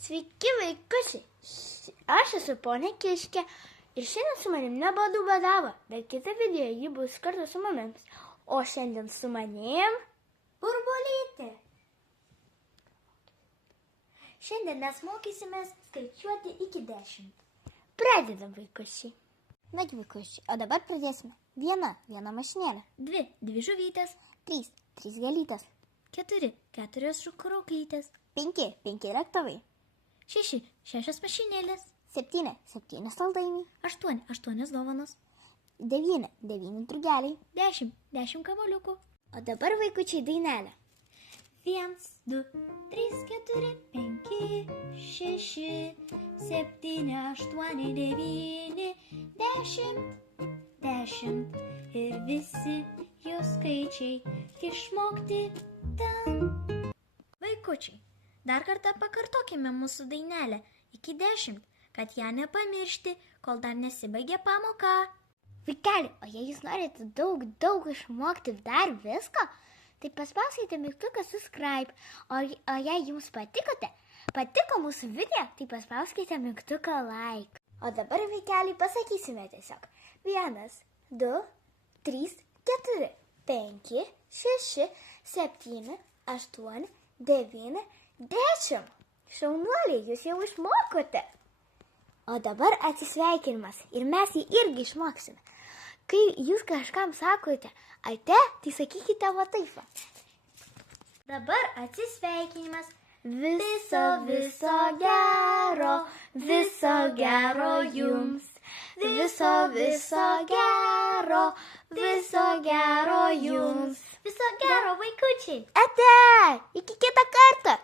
Sveiki vaikučiai, aš esu ponė Kiškė ir šiandien su manim nebadu badavo, bet kitą video ji bus kartu su mamims, o šiandien su manim Burbulytė. Šiandien mes mokysimės skaičiuoti iki 10. Pradedam vaikučiai. Nagi vaikučiai, o dabar pradėsime. Viena mašinėlė. 2 žuvytės. 3 gėlytės. 4 šukurauklytės. 5 lėktuvai. 6 mašinėlės. 7 saldainiai. 8 dovanos. 9 drugeliai. 10 kamuoliukų. O dabar vaikučiai dainelė. 1, 2, 3, 4, 5, 6, 7, 8, 9, 10 ir visi jų skaičiai išmokti ten. Vaikučiai, dar kartą pakartokime mūsų dainelę iki 10, kad ją nepamiršti, kol dar nesibaigė pamoka. Vaikeli, o jei jūs norite daug išmokti dar visko, tai paspauskite mygtuką subscribe, o jei jums patiko mūsų video, tai paspauskite mygtuką like. O dabar, vaikeliai, pasakysime tiesiog. 1, 2, 3, 4, 5, 6, 7, 8, 9, 10. Šaunuoliai, jūs jau išmokote. O dabar atsisveikinimas ir mes jį irgi išmoksime. Kai jūs kažkam sakote ate, tai sakykite va taip. Dabar atsisveikinimas. Viso gero, viso gero jums. Viso gero, viso gero jums. Viso gero vaikučiai. Ate, iki kitą kartą.